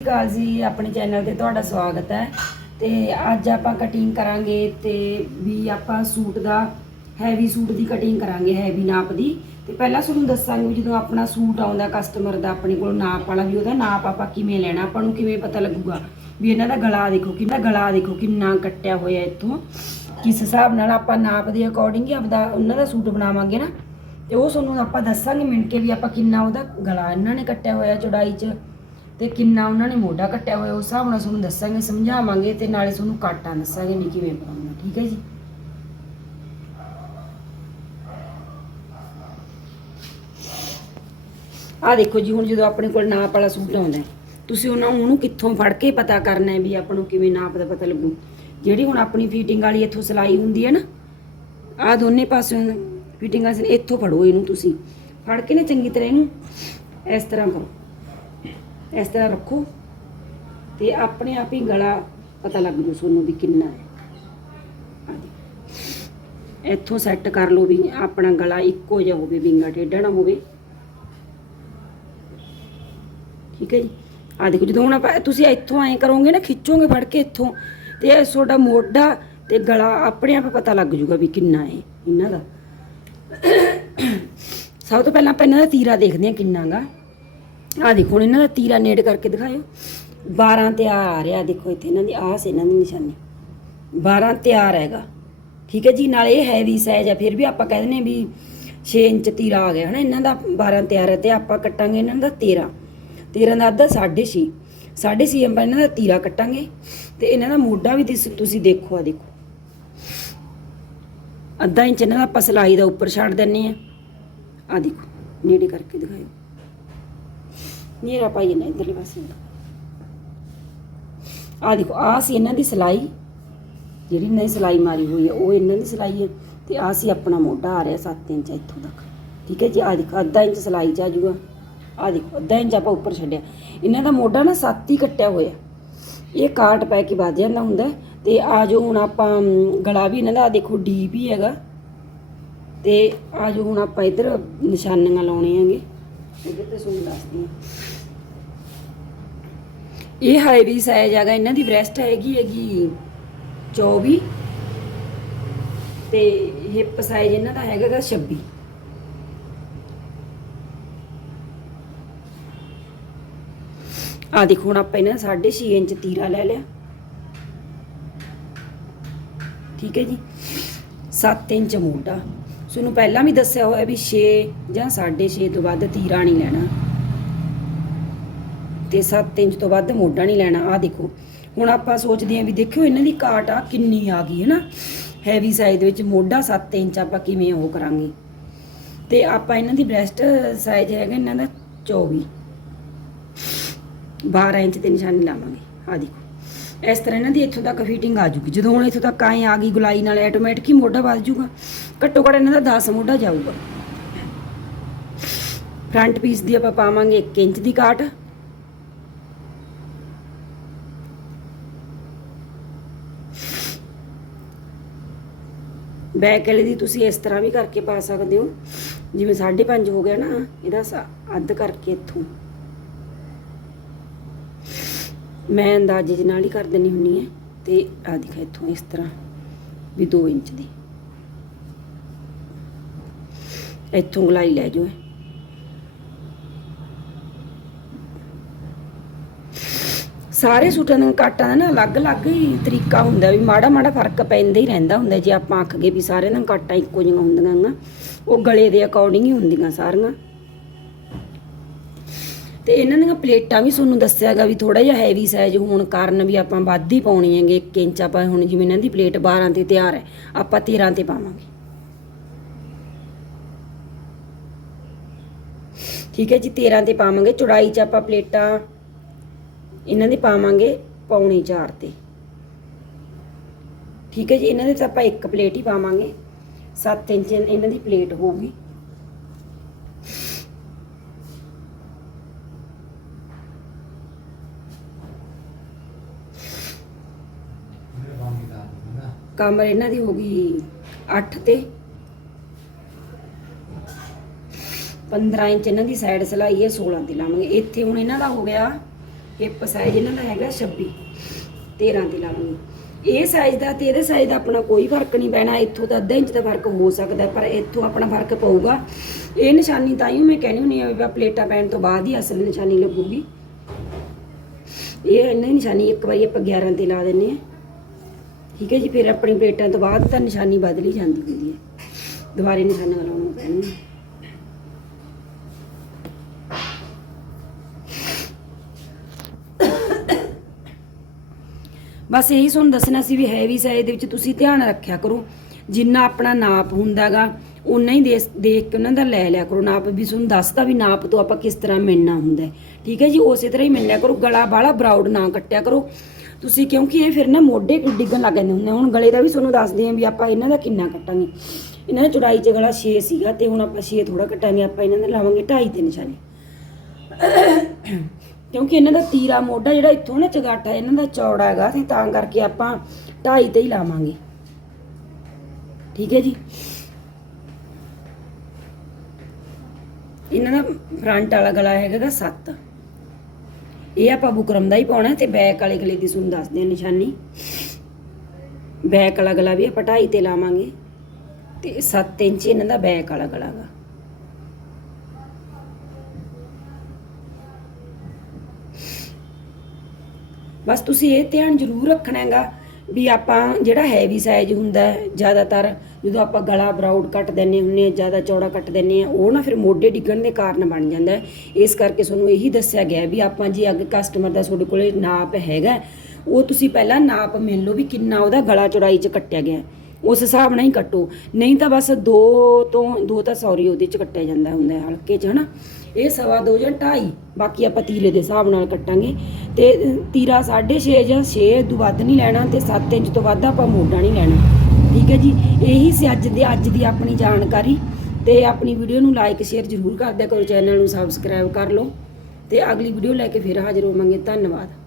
ਸਤਿ ਸ਼੍ਰੀ ਅਕਾਲ ਜੀ, ਆਪਣੇ ਚੈਨਲ ਤੇ ਤੁਹਾਡਾ ਸਵਾਗਤ ਹੈ। ਤੇ ਅੱਜ ਆਪਾਂ ਕਟਿੰਗ ਕਰਾਂਗੇ ਤੇ ਵੀ ਆਪਾਂ ਸੂਟ ਦਾ ਹੈਵੀ ਸੂਟ ਦੀ ਕਟਿੰਗ ਕਰਾਂਗੇ ਹੈਵੀ ਨਾਪ ਦੀ। ਤੇ ਪਹਿਲਾਂ ਤੁਹਾਨੂੰ ਦੱਸਾਂਗੇ ਵੀ ਜਦੋਂ ਆਪਣਾ ਸੂਟ ਆਉਂਦਾ ਕਸਟਮਰ ਦਾ, ਆਪਣੇ ਕੋਲ ਨਾਪ ਵਾਲਾ ਵੀ ਉਹਦਾ ਨਾਪ ਆਪਾਂ ਕਿਵੇਂ ਲੈਣਾ, ਆਪਾਂ ਨੂੰ ਕਿਵੇਂ ਪਤਾ ਲੱਗੂਗਾ? ਵੀ ਇਹਨਾਂ ਦਾ ਗਲਾ ਦੇਖੋ, ਕਿੰਨਾ ਗਲਾ ਦੇਖੋ, ਕਿੰਨਾ ਕੱਟਿਆ ਹੋਇਆ ਇੱਥੋਂ। ਕਿਸ ਹਿਸਾਬ ਨਾਲ ਆਪਾਂ ਨਾਪ ਦੇ ਅਕੋਰਡਿੰਗ ਹੀ ਆਪਦਾ ਉਹਨਾਂ ਦਾ ਸੂਟ ਬਣਾਵਾਂਗੇ ਨਾ। ਤੇ ਉਹ ਤੁਹਾਨੂੰ ਆਪਾਂ ਦੱਸਾਂਗੇ ਮਿੰਟ ਕੇ ਵੀ ਆਪਾਂ ਕਿੰਨਾ ਉਹਦਾ ਗਲਾ ਇਹਨਾਂ ਨੇ ਕੱਟਿਆ ਹੋਇਆ ਚੌੜਾਈ 'ਚ। ਤੇ ਕਿੰਨਾ ਉਹਨਾਂ ਨੇ ਮੋਢਾ ਕੱਟਿਆ ਹੋਇਆ, ਉਸ ਹਿਸਾਬ ਨਾਲ ਤੁਹਾਨੂੰ ਦੱਸਾਂਗੇ, ਸਮਝਾਵਾਂਗੇ ਤੇ ਨਾਲੇ ਤੁਹਾਨੂੰ ਕਾਟਾਂ ਦੱਸਾਂਗੇ ਵੀ ਕਿਵੇਂ ਪਾਉਣਾ ਠੀਕ ਹੈ ਜੀ? ਆ ਦੇਖੋ ਜੀ, ਹੁਣ ਜਦੋਂ ਆਪਣੇ ਕੋਲ ਨਾਪ ਵਾਲਾ ਸੂਟ ਆਉਂਦਾ ਤੁਸੀਂ ਉਹਨਾਂ ਨੂੰ ਕਿੱਥੋਂ ਫੜ ਕੇ ਪਤਾ ਕਰਨਾ ਹੈ ਵੀ ਆਪਾਂ ਨੂੰ ਕਿਵੇਂ ਨਾਪ ਦਾ ਪਤਾ ਲੱਗੂ? ਜਿਹੜੀ ਹੁਣ ਆਪਣੀ ਫਿਟਿੰਗ ਵਾਲੀ ਇੱਥੋਂ ਸਿਲਾਈ ਹੁੰਦੀ ਹੈ ਨਾ ਆ ਦੋਨੇ ਪਾਸਿਓਂ ਫਿਟਿੰਗ ਵਾਲੀ ਇੱਥੋਂ ਫੜੋ ਇਹਨੂੰ ਤੁਸੀਂ। ਫੜ ਕੇ ਨਾ ਚੰਗੀ ਤਰ੍ਹਾਂ ਇਹਨੂੰ ਇਸ ਤਰ੍ਹਾਂ ਕਰੋ। ਇਸ ਤਰ੍ਹਾਂ ਰੱਖੋ ਤੇ ਆਪਣੇ ਆਪ ਹੀ ਗਲਾ ਪਤਾ ਲੱਗ ਜੂ ਤੁਹਾਨੂੰ ਵੀ ਕਿੰਨਾ ਹੈ। ਇੱਥੋਂ ਸੈੱਟ ਕਰ ਲਓ ਵੀ ਆਪਣਾ ਗਲਾ ਇੱਕੋ ਜਿਹਾ ਹੋਵੇ, ਵਿੰਗਾ ਟੇਢਾ ਨਾ ਹੋਵੇ। ਠੀਕ ਹੈ ਜੀ। ਆ ਦੇਖੋ, ਜਦੋਂ ਹੁਣ ਆਪਾਂ ਤੁਸੀਂ ਇੱਥੋਂ ਐਂ ਕਰੋਗੇ ਨਾ, ਖਿੱਚੋਗੇ ਫੜ ਕੇ ਇੱਥੋਂ, ਤੇ ਇਹ ਤੁਹਾਡਾ ਮੋਢਾ ਤੇ ਗਲਾ ਆਪਣੇ ਆਪ ਪਤਾ ਲੱਗ ਜੂਗਾ ਵੀ ਕਿੰਨਾ ਹੈ ਇਹਨਾਂ ਦਾ। ਸਭ ਤੋਂ ਪਹਿਲਾਂ ਆਪਾਂ ਇਹਨਾਂ ਦਾ ਤੀਰਾ ਦੇਖਦੇ ਹਾਂ ਕਿੰਨਾਗਾ ਆ ਦੇਖੋ ਹੁਣ ਇਹਨਾਂ ਦਾ ਤੀਰਾ ਨੇੜ ਕਰਕੇ ਦਿਖਾਇਓ। 12 ਤਿਆਰ ਆ ਰਿਹਾ, ਦੇਖੋ ਇੱਥੇ ਇਹਨਾਂ ਦੀ, ਆਹ ਸੇ ਇਹਨਾਂ ਦੀ ਨਿਸ਼ਾਨੀ। 12 ਤਿਆਰ ਹੈਗਾ। ਠੀਕ ਹੈ ਜੀ, ਨਾਲ ਇਹ ਹੈਵੀ ਸਾਈਜ਼ ਆ, ਫਿਰ ਵੀ ਆਪਾਂ ਕਹਿ ਦਿੰਦੇ ਹਾਂ ਵੀ 6 ਇੰਚ ਤੀਰਾ ਆ ਗਿਆ, ਹਨਾ? ਇਹਨਾਂ ਦਾ 12 ਤਿਆਰ ਹੈ ਤੇ ਆਪਾਂ ਕੱਟਾਂਗੇ ਇਹਨਾਂ ਦਾ 13 13 ਦਾ ਅੱਧਾ 6.5 6.5 ਆਪਾਂ ਇਹਨਾਂ ਦਾ ਤੀਰਾ ਕੱਟਾਂਗੇ ਤੇ ਇਹਨਾਂ ਦਾ ਮੋਢਾ ਵੀ ਦਿਸ- ਤੁਸੀਂ ਦੇਖੋ ਆ ਦੇਖੋ। ਅੱਧਾ ਇੰਚ ਇਹਨਾਂ ਦਾ ਆਪਾਂ ਸਿਲਾਈ ਦਾ ਉੱਪਰ ਛੱਡ ਦਿੰਨੇ ਆ ਆ ਦੇਖੋ, ਨੇੜੇ ਕਰਕੇ ਦਿਖਾਇਓ। ਨੇਰਾ ਪਾਈਏ ਨਾ ਇਧਰਲੇ ਪਾਸੇ। ਆ ਦੇਖੋ ਆ ਸੀ ਇਹਨਾਂ ਦੀ ਸਿਲਾਈ। ਜਿਹੜੀ ਇਹਨਾਂ ਦੀ ਸਿਲਾਈ ਮਾਰੀ ਹੋਈ ਹੈ, ਉਹ ਇਹਨਾਂ ਦੀ ਸਿਲਾਈ ਹੈ ਤੇ ਆ ਸੀ ਆਪਣਾ ਮੋਢਾ ਆ ਰਿਹਾ 7 ਇੰਚ ਇੱਥੋਂ ਤੱਕ। ਠੀਕ ਹੈ ਜੀ ਆ ਦੇਖੋ, ਅੱਧਾ ਇੰਚ ਸਿਲਾਈ ਚ ਆ ਜੂਗਾ। ਆ ਦੇਖੋ, ਅੱਧਾ ਇੰਚ ਆਪਾਂ ਉੱਪਰ ਛੱਡਿਆ। ਇਹਨਾਂ ਦਾ ਮੋਢਾ ਨਾ 7 ਹੀ ਕੱਟਿਆ ਹੋਇਆ। ਇਹ ਕਾਟ ਪੈ ਕੇ ਵੱਧ ਜਾਂਦਾ ਹੁੰਦਾ ਹੈ। ਤੇ ਆ ਜੋ ਹੁਣ ਆਪਾਂ ਗਲਾ ਵੀ ਇਹਨਾਂ ਦਾ, ਆਹ ਦੇਖੋ ਡੀਪ ਹੀ ਹੈਗਾ। ਤੇ ਆ ਜੋ ਹੁਣ ਆਪਾਂ ਇੱਧਰ ਨਿਸ਼ਾਨੀਆਂ ਲਾਉਣੇ ਆਂਗੇ ਇਹਦੇ ਤੇ ਤੁਹਾਨੂੰ ਦੱਸਦੀ ਹਾਂ। ਇਹ ਹੈਵੀ ਸਾਈਜ਼ ਹੈਗਾ, ਇਹਨਾਂ ਦੀ ਬ੍ਰੈਸਟ ਹੈਗੀ ਹੈਗੀ 24 ਤੇ ਹਿਪ ਸਾਈਜ਼ ਇਹਨਾਂ ਦਾ ਹੈਗਾ ਗਾ 26 ਆ ਦੇਖੋ ਹੁਣ ਆਪਾਂ ਇਹਨਾਂ 6.5 ਇੰਚ ਤੀਰਾ ਲੈ ਲਿਆ। ਠੀਕ ਹੈ ਜੀ 7 ਇੰਚ ਮੋਢਾ। ਤੁਹਾਨੂੰ ਪਹਿਲਾਂ ਵੀ ਦੱਸਿਆ ਹੋਇਆ ਵੀ 6 ਜਾਂ 6.5 ਤੋਂ ਵੱਧ ਤੀਰਾ ਨਹੀਂ ਲੈਣਾ। ਤੇ 7 ਇੰਚ ਤੋਂ ਵੱਧ ਮੋਢਾ ਨਹੀਂ ਲੈਣਾ। ਆ ਦੇਖੋ, ਹੁਣ ਆਪਾਂ ਸੋਚਦੇ ਆਂ ਵੀ ਦੇਖਿਓ ਇਹਨਾਂ ਦੀ ਕਾਟ ਆ ਕਿੰਨੀ ਆ ਗਈ ਹੈ ਨਾ ਹੈਵੀ ਸਾਈਜ਼ ਦੇ ਵਿੱਚ ਮੋਢਾ 7 ਇੰਚ ਆਪਾਂ ਕਿਵੇਂ ਉਹ ਕਰਾਂਗੇ? ਤੇ ਆਪਾਂ ਇਹਨਾਂ ਦੀ ਬ੍ਰੈਸਟ ਸਾਈਜ਼ ਹੈਗਾ ਇਹਨਾਂ ਦਾ 24 12 ਇੰਚ ਤੇ ਨਿਸ਼ਾਨੀ ਲਾਵਾਂਗੇ। ਆ ਦੇਖੋ, ਇਸ ਤਰ੍ਹਾਂ ਇਹਨਾਂ ਦੀ ਇੱਥੋਂ ਤੱਕ ਫਿਟਿੰਗ ਆ ਜੂਗੀ। ਜਦੋਂ ਹੁਣ ਇੱਥੋਂ ਤੱਕ ਆਏ ਆ ਗਈ, ਗੁਲਾਈ ਨਾਲ ਆਟੋਮੈਟਿਕ ਹੀ ਮੋਢਾ ਵੱਧ ਜੂਗਾ। ਘੱਟੋ ਘੱਟ ਇਹਨਾਂ ਦਾ 10 ਮੋਢਾ ਜਾਊਗਾ। ਫਰੰਟ ਪੀਸ ਦੀ ਆਪਾਂ ਪਾਵਾਂਗੇ 1 ਇੰਚ ਦੀ ਕਾਟ ਬੈਕ ਵਾਲੇ ਦੀ ਤੁਸੀਂ ਇਸ ਤਰ੍ਹਾਂ ਵੀ ਕਰਕੇ ਪਾ ਸਕਦੇ ਹੋ। ਜਿਵੇਂ 5.5 ਹੋ ਗਿਆ ਨਾ, ਇਹਦਾ ਅੱਧ ਕਰਕੇ ਇੱਥੋਂ। ਮੈਂ ਅੰਦਾਜ਼ੇ ਦੇ ਨਾਲ ਹੀ ਕਰ ਦਿੰਨੀ ਹੁੰਨੀ ਹੈ। ਤੇ ਆ ਦਿਖਾ ਇੱਥੋਂ ਇਸ ਤਰ੍ਹਾਂ, ਵੀ 2 ਇੰਚ ਦੀ। ਇੱਥੋਂ ਗਲਾਈ ਲੈ ਜਾਓ। ਸਾਰੇ ਸੂਟਾਂ ਦੇ ਕਾਟਾਂ ਦਾ ਨਾ ਅਲੱਗ-ਅਲੱਗ ਹੀ ਤਰੀਕਾ ਹੁੰਦਾ ਵੀ ਮਾੜਾ ਮਾੜਾ ਫ਼ਰਕ ਪੈਂਦਾ ਹੀ ਰਹਿੰਦਾ ਹੁੰਦਾ, ਜੇ ਆਪਾਂ ਆਖ ਗਏ ਵੀ ਸਾਰੇ ਨਾਲ ਕਾਟਾਂ ਇੱਕੋ ਜਿਹੀਆਂ ਹੁੰਦੀਆਂ ਗਾ ਉਹ ਗਲੇ ਦੇ ਅਕੋਰਡਿੰਗ ਹੀ ਹੁੰਦੀਆਂ ਸਾਰੀਆਂ। ਤੇ ਇਹਨਾਂ ਦੀਆਂ ਪਲੇਟਾਂ ਵੀ ਤੁਹਾਨੂੰ ਦੱਸਿਆਗਾ ਵੀ ਥੋੜਾ ਜਿਹਾ ਹੈਵੀ ਸਾਈਜ਼ ਹੋਣ ਕਾਰਨ ਵੀ ਆਪਾਂ ਵੱਧ ਹੀ ਪਾਉਣੀ ਹੈਗੇ 1 ਇੰਚ, ਆਪਾਂ ਹੁਣ ਜਿਵੇਂ ਇਹਨਾਂ ਦੀ ਪਲੇਟ 12 ਤੇ ਤਿਆਰ ਹੈ, ਆਪਾਂ 13 ਤੇ ਪਾਵਾਂਗੇ। ਠੀਕ ਹੈ ਜੀ 13 ਤੇ ਪਾਵਾਂਗੇ ਚੌੜਾਈ 'ਚ ਆਪਾਂ ਪਲੇਟਾਂ ਇਹਨਾਂ ਦੀ ਪਾਵਾਂਗੇ ਪੌਣੀ 4 ਤੇ। ਠੀਕ ਹੈ ਜੀ ਇਹਨਾਂ ਦੇ ਤਾਂ ਆਪਾਂ ਇੱਕ ਪਲੇਟ ਹੀ ਪਾਵਾਂਗੇ 7 ਇੰਚ ਇਹਨਾਂ ਦੀ ਪਲੇਟ ਹੋਊਗੀ। ਕਮਰ ਇਹਨਾਂ ਦੀ ਹੋ ਗਈ 8 ਤੇ। 15 ਇੰਚ ਇਹਨਾਂ ਦੀ ਸਾਈਡ ਸਿਲਾਈ ਹੈ 16 ਦੀ ਲਾਵਾਂਗੇ। ਇੱਥੇ ਹੁਣ ਇਹਨਾਂ ਦਾ ਹੋ ਗਿਆ ਹਿੱਪ ਸਾਈਜ਼ ਇਹਨਾਂ ਦਾ ਹੈਗਾ 26 13 ਤੇ ਲਾਵਾਂਗੇ। ਇਹ ਸਾਈਜ਼ ਦਾ ਤੇ ਇਹਦੇ ਸਾਈਜ਼ ਦਾ ਆਪਣਾ ਕੋਈ ਫ਼ਰਕ ਨਹੀਂ ਪੈਣਾ, ਇੱਥੋਂ ਤਾਂ ਅੱਧਾ ਇੰਚ ਦਾ ਫ਼ਰਕ ਹੋ ਸਕਦਾ, ਪਰ ਇੱਥੋਂ ਆਪਣਾ ਫ਼ਰਕ ਪਊਗਾ। ਇਹ ਨਿਸ਼ਾਨੀ ਤਾਂ ਹੀ ਮੈਂ ਕਹਿੰਦੀ ਹੁੰਦੀ ਆ ਵੀ ਪਲੇਟਾਂ ਪੈਣ ਤੋਂ ਬਾਅਦ ਹੀ ਅਸਲ ਨਿਸ਼ਾਨੀ ਲੱਗੂਗੀ। ਇਹ ਇਹਨਾਂ ਦੀ ਨਿਸ਼ਾਨੀ ਇੱਕ ਵਾਰੀ ਆਪਾਂ 11 ਤੇ ਲਾ ਦਿੰਨੇ ਆ ਠੀਕ ਹੈ ਜੀ, ਫਿਰ ਆਪਣੀ ਪਲੇਟਾਂ ਤੋਂ ਬਾਅਦ ਤਾਂ ਨਿਸ਼ਾਨੀ ਬਦਲ ਹੀ ਜਾਂਦੀ ਹੁੰਦੀ ਹੈ। ਦੁਬਾਰੇ ਨਿਸ਼ਾਨਾ ਲਾਉਣਾ ਪੈਣਾ। ਬਸ ਇਹੀ ਤੁਹਾਨੂੰ ਦੱਸਣਾ ਸੀ ਵੀ ਹੈਵੀ ਸਾਈਜ਼ ਦੇ ਵਿੱਚ ਤੁਸੀਂ ਧਿਆਨ ਰੱਖਿਆ ਕਰੋ। ਜਿੰਨਾ ਆਪਣਾ ਨਾਪ ਹੁੰਦਾਗਾ ਉਨਾ ਹੀ ਦੇਖ ਕੇ ਉਹਨਾਂ ਦਾ ਲੈ ਲਿਆ ਕਰੋ। ਨਾਪ ਵੀ ਤੁਹਾਨੂੰ ਦੱਸਦਾ ਵੀ ਨਾਪ ਤੋਂ ਆਪਾਂ ਕਿਸ ਤਰ੍ਹਾਂ ਮਿਲਣਾ ਹੁੰਦਾ ਠੀਕ ਹੈ ਜੀ? ਉਸੇ ਤਰ੍ਹਾਂ ਹੀ ਮਿਲਿਆ ਕਰੋ। ਗਲਾ ਬਾਲਾ ਬਰਾਊਡ ਨਾ ਕੱਟਿਆ ਕਰੋ। ਤੁਸੀਂ ਕਿਉਂਕਿ ਇਹ ਫਿਰ ਨਾ ਮੋਢੇ ਡਿੱਗਣ ਲੱਗ ਜਾਂਦੇ ਹੁੰਦੇ ਆ। ਹੁਣ ਗਲੇ ਦਾ ਵੀ ਤੁਹਾਨੂੰ ਦੱਸਦੇ ਆਂ ਵੀ ਆਪਾਂ ਇਹਨਾਂ ਦਾ ਕਿੰਨਾ ਕੱਟਾਂਗੇ। ਇਹਨਾਂ ਦੀ ਚੌੜਾਈ 'ਚ ਗਲਾ 6 ਸੀਗਾ ਤੇ ਹੁਣ ਆਪਾਂ 6 ਥੋੜਾ ਕੱਟਾਂਗੇ। ਆਪਾਂ ਇਹਨਾਂ ਦਾ ਲਾਵਾਂਗੇ 2.5 ਤੇ ਨਿਸ਼ਾਨੀ ਕਿਉਂਕਿ ਇਹਨਾਂ ਦਾ ਤੀਰਾ ਮੋਢਾ ਜਿਹੜਾ ਇੱਥੋਂ ਨਾ ਚਗਾਟਾ ਇਹਨਾਂ ਦਾ ਚੌੜਾ ਹੈਗਾ ਤੇ ਤਾਂ ਕਰਕੇ ਆਪਾਂ ਢਾਈ ਤੇ ਹੀ ਲਾਵਾਂਗੇ। ਠੀਕ ਹੈ ਜੀ? ਇਹਨਾਂ ਦਾ ਫਰੰਟ ਵਾਲਾ ਗਲਾ ਹੈਗਾ 7 ਇਹ ਆਪਾਂ ਬੁਕਰਮ ਦਾ ਹੀ ਪਾਉਣਾ ਤੇ ਬੈਕ ਵਾਲੇ ਗਲੇ ਦੀ ਤੁਹਾਨੂੰ ਦੱਸਦੇ ਹਾਂ ਨਿਸ਼ਾਨੀ। ਬੈਕ ਵਾਲਾ ਗਲਾ ਵੀ ਆਪਾਂ ਢਾਈ ਤੇ ਲਾਵਾਂਗੇ। ਤੇ 7 ਇੰਚ ਇਹਨਾਂ ਦਾ ਬੈਕ ਵਾਲਾ ਗਲਾ ਗਾ। ਬਸ ਤੁਸੀਂ ਇਹ ਧਿਆਨ ਜ਼ਰੂਰ ਰੱਖਣਾ ਹੈਗਾ ਵੀ ਆਪਾਂ ਜਿਹੜਾ ਹੈਵੀ ਸਾਈਜ਼ ਹੁੰਦਾ ਜ਼ਿਆਦਾਤਰ ਜਦੋਂ ਆਪਾਂ ਗਲਾ ਬਰਾਊਡ ਕੱਟ ਦਿੰਨੇ ਹੁੰਨੇ ਆ ਜ਼ਿਆਦਾ ਚੌੜਾ ਕੱਟ ਦਿੰਨੇ ਆ ਉਹ ਨਾ ਫਿਰ ਮੋਢੇ ਡਿੱਗਣ ਦੇ ਕਾਰਨ ਬਣ ਜਾਂਦਾ ਇਸ ਕਰਕੇ ਤੁਹਾਨੂੰ ਇਹੀ ਦੱਸਿਆ ਗਿਆ ਵੀ ਆਪਾਂ ਜੇ ਅੱਗੇ ਕਸਟਮਰ ਦਾ ਤੁਹਾਡੇ ਕੋਲੇ ਨਾਪ ਹੈਗਾ, ਉਹ ਤੁਸੀਂ ਪਹਿਲਾਂ ਨਾਪ ਮਿਲ ਲਓ ਵੀ ਕਿੰਨਾ ਉਹਦਾ ਗਲਾ ਚੌੜਾਈ 'ਚ ਕੱਟਿਆ ਗਿਆ। ਉਸ ਹਿਸਾਬ ਨਾਲ ਹੀ ਕੱਟੋ। ਨਹੀਂ ਤਾਂ ਬਸ ਦੋ ਤੋਂ ਦੋ ਤਾਂ ਸੌਰੀ ਉਹਦੇ 'ਚ ਕੱਟਿਆ ਜਾਂਦਾ ਹੁੰਦਾ ਹੈ ਹਲਕੇ 'ਚ ਹਨਾ? ਇਹ ਸਵਾ ਦੋ ਜਾਂ ਢਾਈ ਬਾਕੀ ਆਪਾਂ ਤੀਲੇ ਦੇ ਹਿਸਾਬ ਨਾਲ ਕੱਟਾਂਗੇ। ਤੇ ਅ, ਤੀਰਾ 6.5 ਜਾਂ 6 ਤੋਂ ਵੱਧ ਨਹੀਂ ਲੈਣਾ ਤੇ 7 ਇੰਚ ਤੋਂ ਵੱਧ ਆਪਾਂ ਮੋਢਾ ਨਹੀਂ ਲੈਣਾ। ਠੀਕ ਹੈ ਜੀ? ਇਹੀ ਸੀ ਅੱਜ ਦੇ ਅੱਜ ਦੀ ਆਪਣੀ ਜਾਣਕਾਰੀ। ਤੇ ਆਪਣੀ ਵੀਡੀਓ ਨੂੰ ਲਾਈਕ ਸ਼ੇਅਰ ਜ਼ਰੂਰ ਕਰ ਦਿਆ ਕਰੋ ਚੈਨਲ ਨੂੰ ਸਬਸਕ੍ਰਾਈਬ ਕਰ ਲਓ। ਤੇ ਅਗਲੀ ਵੀਡੀਓ ਲੈ ਕੇ ਫਿਰ ਹਾਜ਼ਰ ਹੋਵਾਂਗੇ। ਧੰਨਵਾਦ।